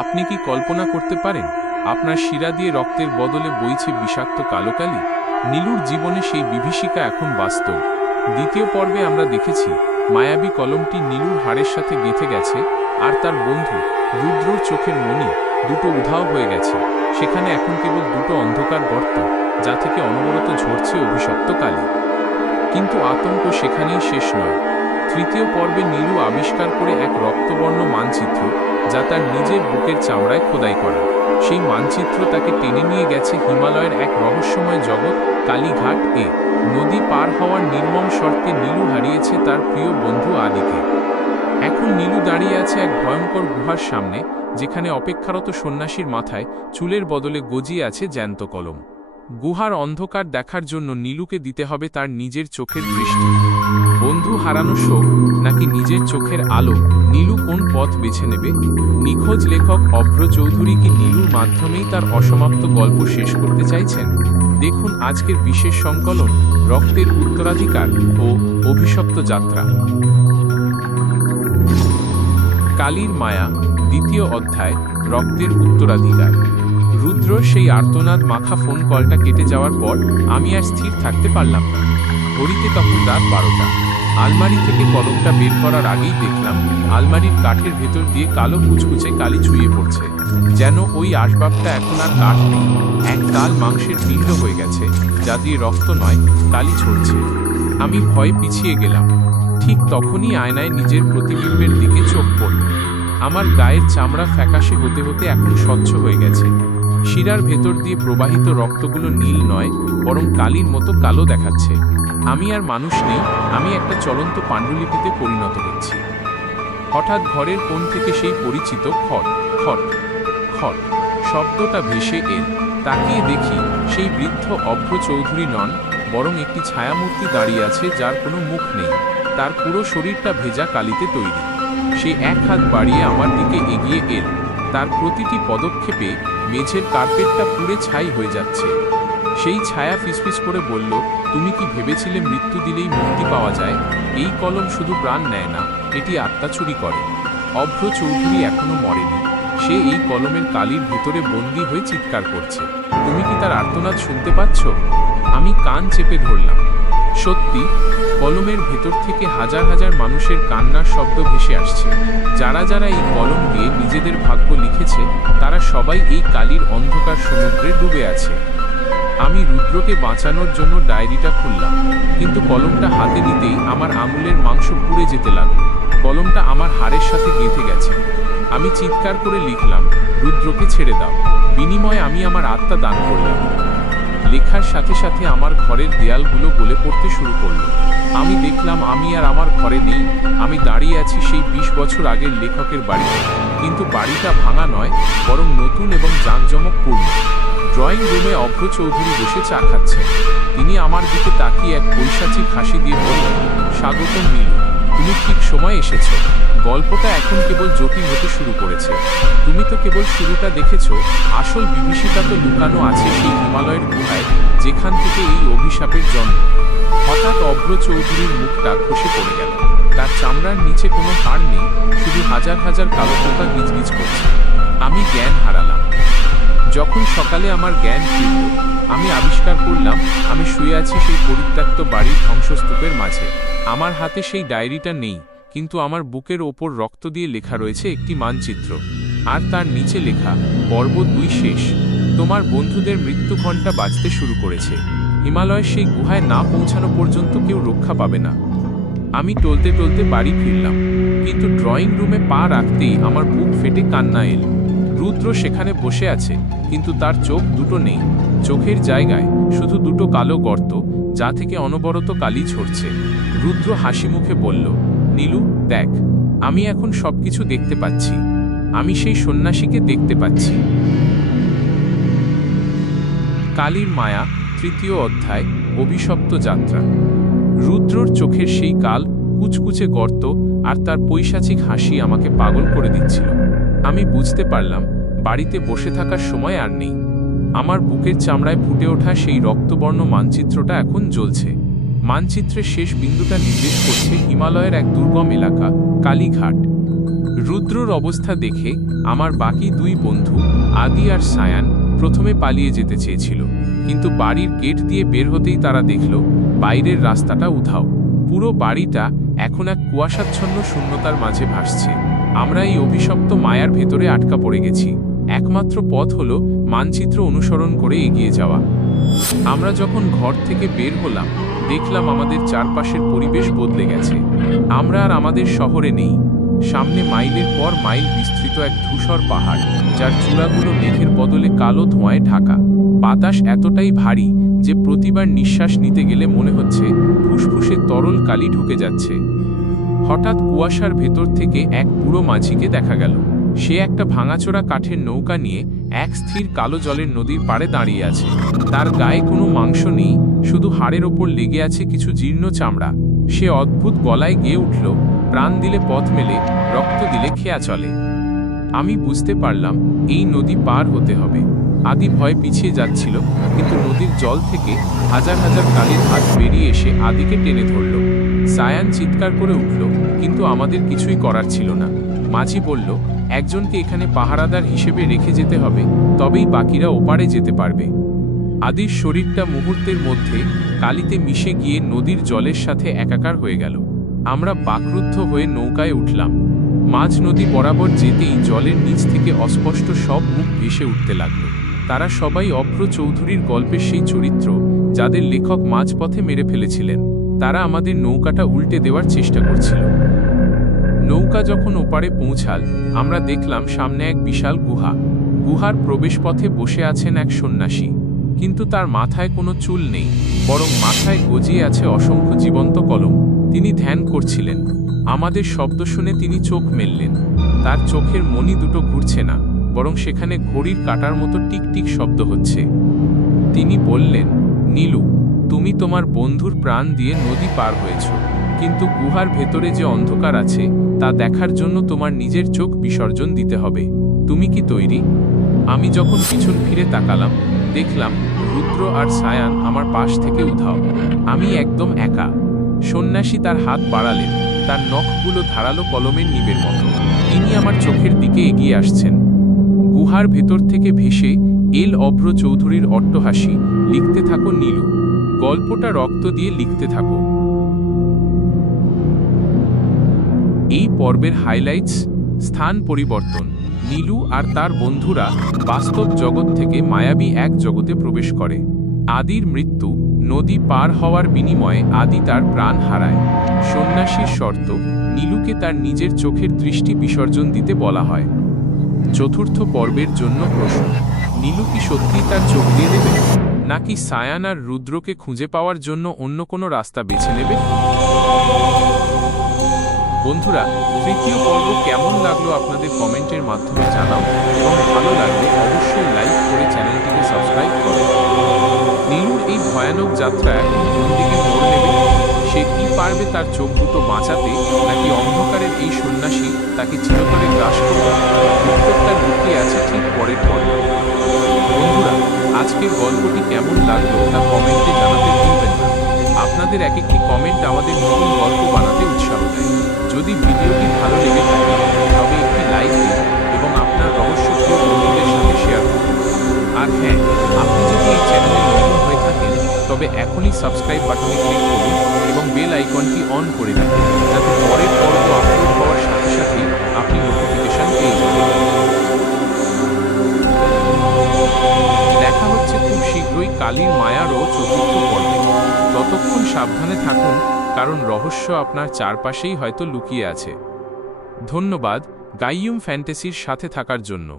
আপনি কি কল্পনা করতে পারেন আপনার শিরা দিয়ে রক্তের বদলে বইছে বিষাক্ত কালো কালি? নীলুর জীবনে সেই বিভীষিকা এখন বাস্তব। দ্বিতীয় পর্বে আমরা দেখেছি মায়াবী কলমটি নীলুর হাড়ের সাথে গেঁথে গেছে, আর তার বন্ধু রুদ্রর চোখের মণি দুটো উধাও হয়ে গেছে। সেখানে এখন কেবল দুটো অন্ধকার গর্ত, যা থেকে অনবরত ঝরছে অভিশপ্ত কালি। কিন্তু আতঙ্ক সেখানেই শেষ নয়। তৃতীয় পর্বে নীলু আবিষ্কার করে এক রক্তবর্ণ মানচিত্র, যা তার নিজের বুকের চামড়ায় খোদাই করা। সেই মানচিত্র তাকে টেনে নিয়ে গেছে হিমালয়ের এক রহস্যময় জগৎ, কালীঘাট এ। নদী পার হওয়ার নির্মম শর্তে নীলু হারিয়েছে তার প্রিয় বন্ধু আদিকে। এখন নীলু দাঁড়িয়ে আছে এক ভয়ঙ্কর গুহার সামনে, যেখানে অপেক্ষারত সন্ন্যাসীর মাথায় চুলের বদলে গজিয়ে আছে জ্যান্ত কলম। গুহার অন্ধকার দেখার জন্য নীলুকে দিতে হবে তার নিজের চোখের দৃষ্টি। বন্ধু হারানো শোক নাকি নিজের চোখের আলো, নীলু কোন পথ বেছে নেবে? নিখোঁজ লেখক অভ্র চৌধুরী কি নীলুর মাধ্যমেই তার অসমাপ্ত গল্প শেষ করতে চাইছেন? দেখুন আজকের বিশেষ সংকলন, রক্তের উত্তরাধিকার ও অভিশপ্ত যাত্রা। কালীর মায়া, দ্বিতীয় অধ্যায়, রক্তের উত্তরাধিকার। রুদ্র সেই আর্তনাদ মাখা ফোন কলটা কেটে যাওয়ার পর আমি আর স্থির থাকতে পারলাম না। ঘড়িতে তখন রাত 12টা। আলমারি থেকে কলমটা বের করার আগেই দেখলাম আলমারির কাঠের ভেতর দিয়ে কালো কুচকুচে কালি ছুঁয়ে পড়ছে। যেন ওই আসবাবটা এখন আর কাঠ নেই, এক তাল মাংসের পিণ্ড হয়ে গেছে, যা দিয়ে রক্ত নয় কালি ঝরছে। আমি ভয়ে পিছিয়ে গেলাম। ঠিক তখনই আয়নায় নিজের প্রতিবিম্বের দিকে চোখ পড়ল। আমার গায়ের চামড়া ফ্যাকাশে হতে হতে এখন স্বচ্ছ হয়ে গেছে। শিরার ভেতর দিয়ে প্রবাহিত রক্তগুলো নীল নয়, বরং কালির মতো কালো দেখাচ্ছে। আমি আর মানুষ নেই, আমি একটা চলন্ত পাণ্ডুলিপিতে পরিণত হচ্ছি। হঠাৎ ঘরের কোণ থেকে সেই পরিচিত খট খট খট শব্দটা ভেসে এল। তাকিয়ে দেখি সেই বৃদ্ধ অভ্র চৌধুরী নন, বরং একটি ছায়ামূর্তি দাঁড়িয়ে আছে, যার কোনো মুখ নেই। তার পুরো শরীরটা ভেজা কালিতে তৈরি। সে এক হাত বাড়িয়ে আমার দিকে এগিয়ে এল। তার প্রতিটি পদক্ষেপে মেঝের কার্পেটটা পুড়ে ছাই হয়ে যাচ্ছে। সেই ছায়া ফিসফিস করে বলল, তুমি কি ভেবেছিলে মৃত্যু দিলেই মুক্তি পাওয়া যায়? এই কলম শুধু প্রাণ নেয় না, এটি আত্মা চুরি করে। অভ্র চৌধুরী এখনো মরেনি। সে এই কলমের কালির ভেতরে বন্দী হয়ে চিৎকার করছে। তুমি কি তার আর্তনাদ শুনতে পাচ্ছ? আমি কান চেপে ধরলাম। সত্যি, কলমের ভেতর থেকে হাজার হাজার মানুষের কান্নার শব্দ ভেসে আসছে। যারা যারা এই কলম দিয়ে নিজেদের ভাগ্য লিখেছে, তারা সবাই এই কালির অন্ধকার সমুদ্রে ডুবে আছে। আমি রুদ্রকে বাঁচানোর জন্য ডায়েরিটা খুললাম, কিন্তু কলমটা হাতে নিতেই আমার আঙুলের মাংস পুড়ে যেতে লাগলো। কলমটা আমার হাড়ের সাথে গেঁথে গেছে। আমি চিৎকার করে লিখলাম, রুদ্রকে ছেড়ে দাও, বিনিময়ে আমি আমার আত্মা দান করলাম। লেখার সাথে সাথে আমার ঘরের দেয়ালগুলো গলে পড়তে শুরু করলো। আমি দেখলাম আমি আর আমার ঘরে নেই। আমি দাঁড়িয়ে আছি সেই 20 বছর আগের লেখকের বাড়িতে, কিন্তু বাড়িটা ভাঙা নয়, বরং নতুন এবং জাঁকজমকপূর্ণ। ড্রয়িং রুমে অভ্র চৌধুরী বসে চা খাচ্ছেন। তিনি আমার দিকে তাকিয়ে এক পৈশাচিক হাসি দিয়ে বললেন, স্বাগতম নীলু, তুমি ঠিক সময় এসেছ। গল্পটা এখন কেবল জটিল হতে শুরু করেছে। তুমি তো কেবল শুরুটা দেখেছ, আসল বিভীষিকা তো লুকানো আছে সেই হিমালয়ের গুহায়, যেখান থেকে এই অভিশাপের জন্ম। হঠাৎ অভ্র চৌধুরীর মুখটা খসে পড়ে গেল। তার চামড়ার নিচে কোনো হাড় নেই, শুধু হাজার হাজার কালো পোকা গিজগিজ করছে। আমি জ্ঞান হারালাম। যখন সকালে আমার জ্ঞান ফিরল, আমি আবিষ্কার করলাম আমি শুয়ে আছি সেই পরিত্যক্ত বাড়ির ধ্বংসস্তূপের মাঝে। আমার হাতে সেই ডায়েরিটা নেই, কিন্তু আমার বুকের ওপর রক্ত দিয়ে লেখা রয়েছে একটি মানচিত্র, আর তার নিচে লেখা, পর্ব 2 শেষ। তোমার বন্ধুদের মৃত্যু ঘণ্টা বাজতে শুরু করেছে। হিমালয়ের সেই গুহায় না পৌঁছানো পর্যন্ত কেউ রক্ষা পাবে না। আমি টলতে টলতে বাড়ি ফিরলাম, কিন্তু ড্রয়িং রুমে পা রাখতেই আমার বুক ফেটে কান্না এল। রুদ্র সেখানে বসে আছে, কিন্তু তার চোখ দুটো নেই। চোখের জায়গায় শুধু দুটো কালো গর্ত, যা থেকে অনবরত কালি ঝরছে। রুদ্র হাসি মুখে বলল, নীলু দেখ, আমি এখন সবকিছু দেখতে পাচ্ছি। আমি সেই সন্ন্যাসীকে দেখতে পাচ্ছি। কালীর মায়া, তৃতীয় অধ্যায়, অভিশপ্ত যাত্রা। রুদ্রর চোখের সেই কাল কুচকুচে গর্ত আর তার পৈশাচিক হাসি আমাকে পাগল করে দিচ্ছিল। আমি বুঝতে পারলাম বাড়িতে বসে থাকার সময় আর নেই। আমার বুকের চামড়ায় ফুটে ওঠা সেই রক্তবর্ণ মানচিত্রটা এখন জ্বলছে। মানচিত্রের শেষ বিন্দুটা নির্দেশ করছে হিমালয়ের এক দুর্গম এলাকা, কালীঘাট। রুদ্রর অবস্থা দেখে আমার বাকি দুই বন্ধু আদি আর সায়ান প্রথমে পালিয়ে যেতে চেয়েছিল, কিন্তু বাড়ির গেট দিয়ে বের হতেই তারা দেখল বাইরের রাস্তাটা উধাও। পুরো বাড়িটা এখন এক কুয়াশাচ্ছন্ন শূন্যতার মাঝে ভাসছে। আমরা এই অভিশপ্ত মায়ার ভেতরে আটকা পড়ে গেছি। একমাত্র পথ হলো মানচিত্র অনুসরণ করে এগিয়ে যাওয়া। আমরা যখন ঘর থেকে বের হলাম, দেখলাম আমাদের চারপাশের পরিবেশ বদলে গেছে। আমরা আর আমাদের শহরে নেই। সামনে মাইলের পর মাইল বিস্তৃত এক ধূসর পাহাড়, যার চূড়াগুলো মেঘের বদলে কালো ধোঁয়ায় ঢাকা। বাতাস এতটাই ভারী যে প্রতিবার নিঃশ্বাস নিতে গেলে মনে হচ্ছে ফুসফুসে তরল কালি ঢুকে যাচ্ছে। হঠাৎ কুয়াশার ভেতর থেকে এক বুড়ো মাঝিকে দেখা গেল। সে একটা ভাঙাচোরা কাঠের নৌকা নিয়ে এক স্থির কালো জলের নদীর পাড়ে দাঁড়িয়ে আছে। তার গায়ে কোনো মাংস নেই, শুধু হাড়ের ওপর লেগে আছে কিছু জীর্ণ চামড়া। সে অদ্ভুত গলায় গেয়ে উঠল, প্রাণ দিলে পথ মেলে, রক্ত দিলে খেয়া চলে। আমি বুঝতে পারলাম এই নদী পার হতে হবে। আদি ভয় পিছিয়ে যাচ্ছিল, কিন্তু নদীর জল থেকে হাজার হাজার কালির হাত বেরিয়ে এসে আদিকে টেনে ধরল। সায়ান চিৎকার করে উঠল, কিন্তু আমাদের কিছুই করার ছিল না। মাঝি বলল, একজনকে এখানে পাহারাদার হিসেবে রেখে যেতে হবে, তবেই বাকিরা ওপারে যেতে পারবে। আদির শরীরটা মুহূর্তের মধ্যে কালিতে মিশে গিয়ে নদীর জলের সাথে একাকার হয়ে গেল। আমরা বাকরুদ্ধ হয়ে নৌকায় উঠলাম। মাঝ নদী বরাবর যেতেই জলের নিচ থেকে অস্পষ্ট সব মুখ ভেসে উঠতে লাগল। তারা সবাই অভ্র চৌধুরীর গল্পের সেই চরিত্র, যাদের লেখক মাঝপথে মেরে ফেলেছিলেন। তারা আমাদের নৌকাটা উল্টে দেওয়ার চেষ্টা করছিল। নৌকা যখন ওপারে পৌঁছাল, আমরা দেখলাম সামনে এক বিশাল গুহা। গুহার প্রবেশপথে বসে আছেন এক সন্ন্যাসী, কিন্তু তার মাথায় কোনো চুল নেই, বরং মাথায় গজিয়ে আছে অসংখ্য জীবন্ত কলম। তিনি ধ্যান করছিলেন। আমাদের শব্দ শুনে তিনি চোখ মেললেন। তার চোখের মণি দুটো ঘুরছে না, বরং সেখানে ঘড়ির কাঁটার মতো টিকটিক শব্দ হচ্ছে। তিনি বললেন, নীলু, তুমি তোমার বন্ধুর প্রাণ দিয়ে নদী পার হয়েছ, কিন্তু গুহার ভেতরে যে অন্ধকার আছে তা দেখার জন্য তোমার নিজের চোখ বিসর্জন দিতে হবে। তুমি কি তৈরি? আমি যখন পিছন ফিরে তাকালাম, দেখলাম রুদ্র আর সায়ান আমার পাশ থেকে উধাও। আমি একদম একা। সন্ন্যাসী তার হাত বাড়ালেন, তার নখগুলো ধারালো কলমের নিবের মতো। তিনি আমার চোখের দিকে এগিয়ে আসছেন। গুহার ভেতর থেকে ভেসে এল অভ্র চৌধুরীর অট্টহাসি, লিখতে থাকো নীলু, গল্পটা রক্ত দিয়ে লিখতে থাকো। এই পর্বের হাইলাইটস: স্থান পরিবর্তন। নীলু আর তার বন্ধুরা বাস্তব জগৎ থেকে মায়াবী এক জগতে প্রবেশ করে। আদির মৃত্যু, নদী পার হওয়ার বিনিময়ে আদি তার প্রাণ হারায়। সন্ন্যাসীর শর্ত, নীলুকে তার নিজের চোখের দৃষ্টি বিসর্জন দিতে বলা হয়। চতুর্থ পর্বের জন্য প্রশ্ন: নীলু কি সত্যিই তার চোখ দিয়ে দেবে, নাকি সায়ান আর রুদ্রকে খুঁজে পাওয়ার জন্য অন্য কোনো রাস্তা বেছে নেবে? বন্ধুরা, তৃতীয় পর্ব কেমন লাগলো আপনাদের কমেন্টের মাধ্যমে জানাও, এবং ভালো লাগলে অবশ্যই লাইক করে চ্যানেলটিকে সাবস্ক্রাইব করো। নীলুর এই ভয়ানক যাত্রা এখন কোন দিকে মোড় নেবে? সে কি পারবে তার চোখ দুটো বাঁচাতে, নাকি অন্ধকারের এই সন্ন্যাসী তাকে চিরতরে গ্রাস করবে? উত্তরটা লুকিয়ে আছে ঠিক পরের পর্বে। বন্ধুরা, আজকের গল্পটি কেমন লাগলো তা কমেন্টে জানাতে ভুলবেন না। আপনাদের এক একটি কমেন্ট আমাদের নতুন গল্প বানাতে উৎসাহ দেয়। যদি ভিডিওটি ভালো লেগে থাকে তবে একটি লাইক দিন এবং আপনার রহস্যপ্রিয় বন্ধুদের সাথে শেয়ার করুন। আর হ্যাঁ, আপনি যদি এই চ্যানেলে নতুন হয়ে থাকেন তবে এখনই সাবস্ক্রাইব বাটনে ক্লিক করুন এবং বেল আইকনটি অন করে দিন, যাতে পরের পর্ব আপলোড হওয়ার সাথে সাথেই আপনি নোটিফিকেশন পেয়ে যাবেন। দেখা হচ্ছে খুব শীঘ্রই কালীর মায়ারও চতুর্থ পর্বে। ততক্ষণ সাবধানে থাকুন, কারণ রহস্য আপনার চারপাশেই হয়তো লুকিয়ে আছে। ধন্যবাদ গাইয়ুম ফ্যান্টাসির সাথে থাকার জন্য।